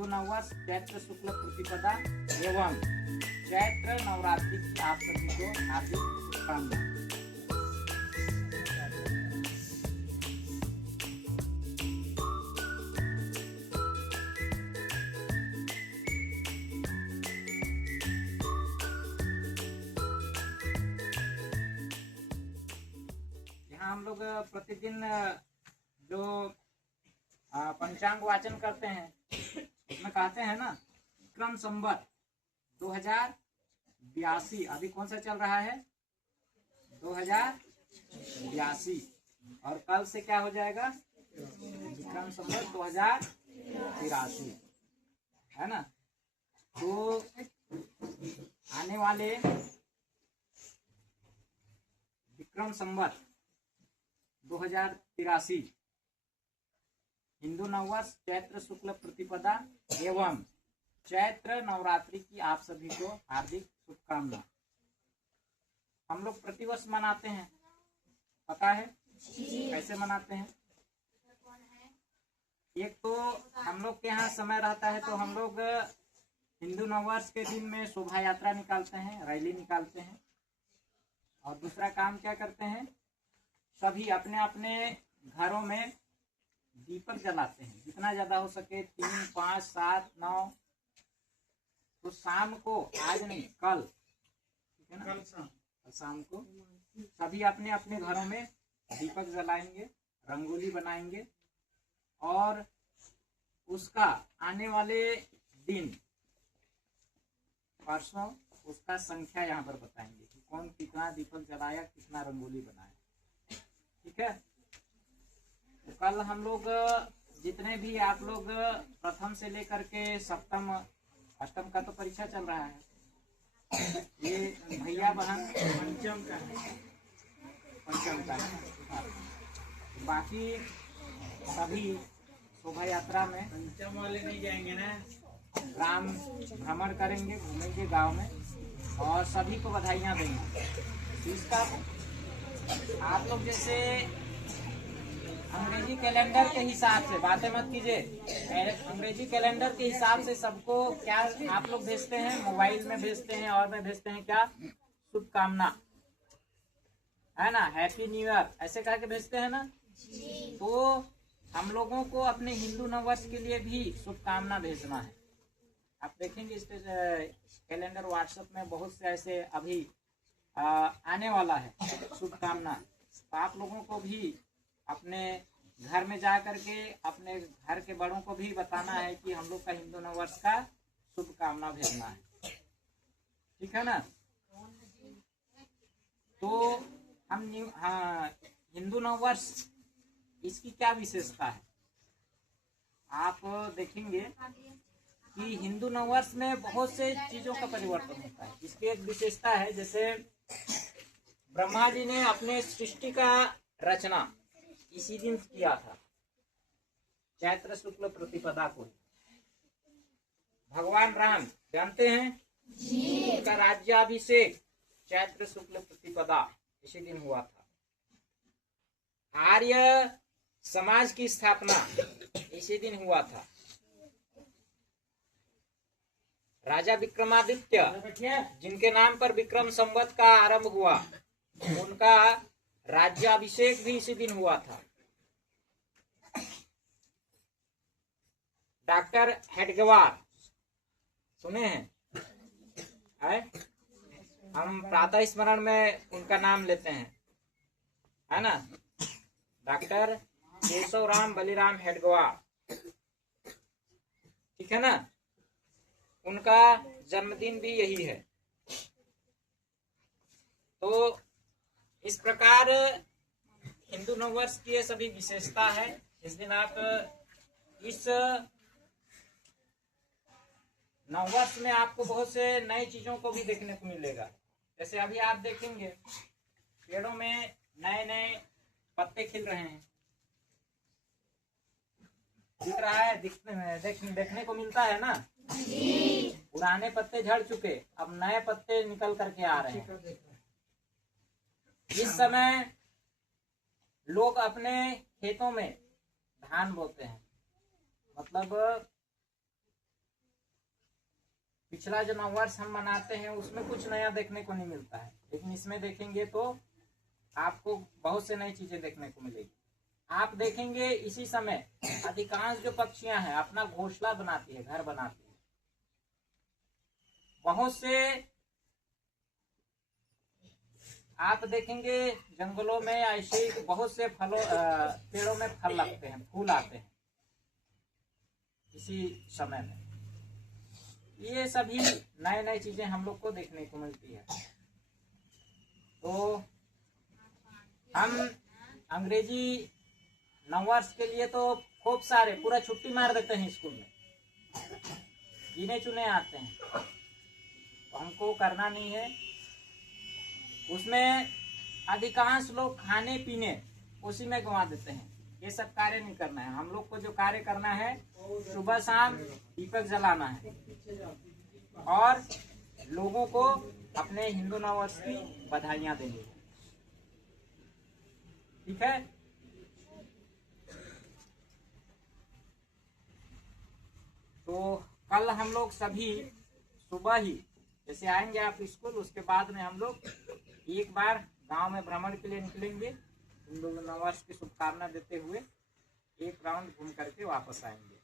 हिंदू नववर्ष चैत्र शुक्ल प्रतिपदा एवं चैत्र नवरात्रि की आप सभी को हार्दिक शुभकामनाएं। यहाँ हम लोग प्रतिदिन जो पंचांग वाचन करते हैं उसमें कहते हैं ना, विक्रम संवत 2082 अभी कौन सा चल रहा है 2082, और कल से क्या हो जाएगा विक्रम संवत 2083, है ना। तो आने वाले विक्रम संवत 2083 हिंदू नववर्ष चैत्र शुक्ल प्रतिपदा एवं चैत्र नवरात्रि की आप सभी को हार्दिक शुभकामनाएं। हम लोग प्रतिवर्ष मनाते हैं, पता है कैसे मनाते हैं। एक तो हम लोग के यहाँ समय रहता है तो हम लोग हिंदू नववर्ष के दिन में शोभा यात्रा निकालते हैं, रैली निकालते हैं, और दूसरा काम क्या करते हैं, सभी अपने अपने घरों में दीपक जलाते हैं, जितना ज्यादा हो सके 3, 5, 7, 9। तो शाम को, आज नहीं कल, ठीक है ना, कल शाम को सभी अपने अपने घरों में दीपक जलाएंगे, रंगोली बनाएंगे, और उसका आने वाले दिन परसों उसका संख्या यहाँ पर बताएंगे कि कौन कितना दीपक जलाया, कितना रंगोली बनाया, ठीक है। तो कल हम लोग जितने भी आप लोग प्रथम से लेकर के सप्तम अष्टम का तो परीक्षा चल रहा है, ये भैया बहन पंचम का है, बाकी सभी शोभा यात्रा में पंचम वाले नहीं जाएंगे ना, ग्राम भ्रमण करेंगे, घूमेंगे गांव में, और सभी को बधाइयां देंगे। इसका आप लोग जैसे अंग्रेजी कैलेंडर के हिसाब से बातें मत कीजिए, अंग्रेजी कैलेंडर के हिसाब से सबको क्या आप लोग भेजते हैं, मोबाइल में भेजते हैं और में भेजते हैं क्या, शुभकामना, है ना, हैप्पी न्यू ईयर ऐसे कह के भेजते हैं ना। तो हम लोगों को अपने हिंदू नववर्ष के लिए भी शुभकामना भेजना है। आप देखेंगे इस कैलेंडर व्हाट्सएप में बहुत से ऐसे अभी आने वाला है शुभकामना। तो आप लोगों को भी अपने घर में जा करके अपने घर के बड़ों को भी बताना है कि हम लोग का हिंदू नववर्ष का शुभकामना भेजना है, ठीक है ना। तो हम हिंदू नववर्ष इसकी क्या विशेषता है, आप देखेंगे कि हिंदू नववर्ष में बहुत से चीजों का परिवर्तन होता है। इसकी एक विशेषता है, जैसे ब्रह्मा जी ने अपने सृष्टि का रचना इसी दिन किया था, चैत्र शुक्ल प्रतिपदा को। भगवान राम जानते हैं जी, उनका राज्याभिषेक चैत्र शुक्ल प्रतिपदा इसी दिन हुआ था। आर्य समाज की स्थापना इसी दिन हुआ था। राजा विक्रमादित्य जिनके नाम पर विक्रम संवत का आरंभ हुआ, उनका राज्याभिषेक भी इसी दिन हुआ था। डॉक्टर हेडगेवार सुने हैं, हम प्रातः स्मरण में उनका नाम लेते हैं, है ना, डॉक्टर केशव राम बलिराम हेडगेवार, ठीक है ना, उनका जन्मदिन भी यही है। तो इस प्रकार हिंदू नववर्ष की ये सभी विशेषता है। इस दिन आप इस नववर्ष में आपको बहुत से नई चीजों को भी देखने को मिलेगा। जैसे अभी आप देखेंगे पेड़ों में नए नए पत्ते खिल रहे हैं, दिख रहा है, देखने को मिलता है ना। पुराने पत्ते झड़ चुके, अब नए पत्ते निकल करके आ रहे हैं। इस समय लोग अपने खेतों में धान बोते हैं, मतलब पिछला जो नववर्ष हम मनाते हैं उसमें कुछ नया देखने को नहीं मिलता है, लेकिन इसमें देखेंगे तो आपको बहुत से नई चीजें देखने को मिलेगी। आप देखेंगे इसी समय अधिकांश जो पक्षियां हैं अपना घोंसला बनाती है, घर बनाती है। बहुत से आप देखेंगे जंगलों में ऐसे बहुत से पेड़ों में फल लगते हैं, फूल आते हैं इसी समय में। ये सभी नए नए चीजें हम लोग को देखने को मिलती है। तो हम अंग्रेजी नववर्ष के लिए तो खूब सारे पूरा छुट्टी मार देते हैं स्कूल में, गिने चुने आते हैं, तो हमको करना नहीं है। उसमें अधिकांश लोग खाने पीने उसी में गंवा देते हैं। ये सब कार्य नहीं करना है। हम लोग को जो कार्य करना है, सुबह शाम दीपक जलाना है और लोगों को अपने हिंदू नववर्ष की बधाइयां देनी है। ठीक है। तो कल हम लोग सभी सुबह ही जैसे आएंगे आप स्कूल, उसके बाद में हम लोग एक बार गांव में भ्रमण के लिए निकलेंगे, हिंदू नववर्ष की शुभकामना देते हुए एक राउंड घूम करके वापस आएंगे।